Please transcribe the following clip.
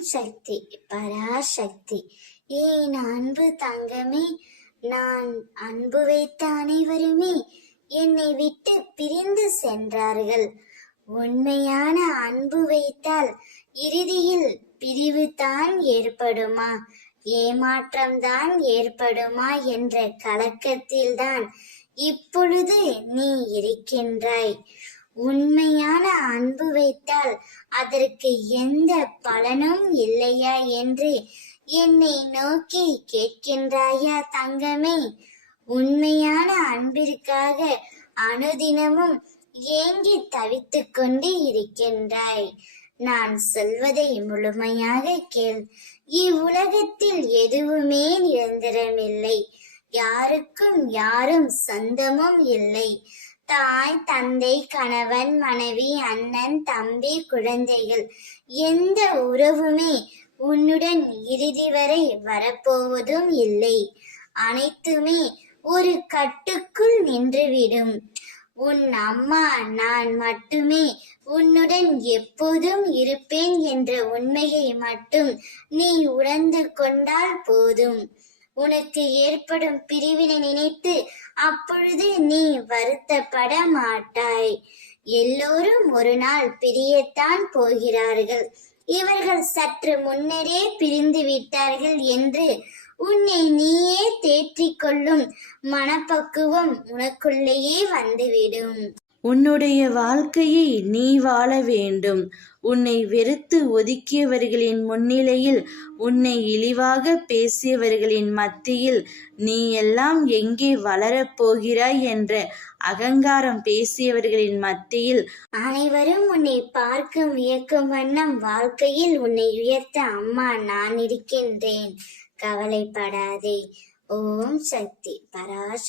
சக்தி பராசக்தி. ஏன் அன்பு தங்கமே, நான் அன்பு வைத்த அனைவருமே என்னை விட்டு பிரிந்து சென்றார்கள். உண்மையான அன்பு வைத்தால் இறுதியில் பிரிவு தான் ஏற்படுமா, ஏமாற்றம்தான் ஏற்படுமா என்ற கலக்கத்தில்தான் இப்பொழுது நீ இருக்கின்றாய். உண்மையான அன்பு வைத்தால் அதற்கு எந்த பலனும் இல்லையா என்று என்னை நோக்கி கேட்கின்றாயா தங்கமே? உண்மையான அன்பிற்காக அனுதினமும் ஏங்கி தவித்துக் கொண்டு இருக்கின்றாய். நான் சொல்வதை முழுமையாக கேள். இவ்வுலகத்தில் எதுவுமே நிரந்தரமில்லை. யாருக்கும் யாரும் சொந்தமும் இல்லை. தாய், தந்தை, கணவன், மனைவி, அண்ணன், தம்பி, குழந்தைகள், எந்த உறவுமே உன்னுடன் இறுதி வரை வரப்போவதும் இல்லை. அனைத்துமே ஒரு கட்டுக்குள் நின்றுவிடும். உன் அம்மா நான் மட்டுமே உன்னுடன் எப்போதும் இருப்பேன் என்ற உண்மையை மட்டும் நீ உணர்ந்து கொண்டால் போதும். உனக்கு ஏற்படும் பிரிவினை நினைத்து அப்பொழுது நீ வருத்தப்பட மாட்டாய். எல்லோரும் ஒரு நாள் பிரியத்தான் போகிறார்கள். இவர்கள் சற்று முன்னரே பிரிந்து விட்டார்கள் என்று உன்னை நீயே தேற்றிக் கொள்ளும் மனப்பக்குவம் உனக்குள்ளேயே வந்துவிடும். உன்னுடைய வாழ்க்கையை நீ வாழ வேண்டும். உன்னை வெறுத்து ஒதுக்கியவர்களின் முன்னிலையில், உன்னை இழிவாக பேசியவர்களின் மத்தியில் நீ எல்லாம் எங்கே வளரப் போகிறாய் என்ற அகங்காரம் பேசியவர்களின் மத்தியில் அனைவரும் உன்னை பார்க்கும் வியக்கும் வண்ணம் வாழ்க்கையில் உன்னை உயர்த்த அம்மா நான் இருக்கின்றேன். கவலைப்படாதே. ஓம் சக்தி பராசக்தி.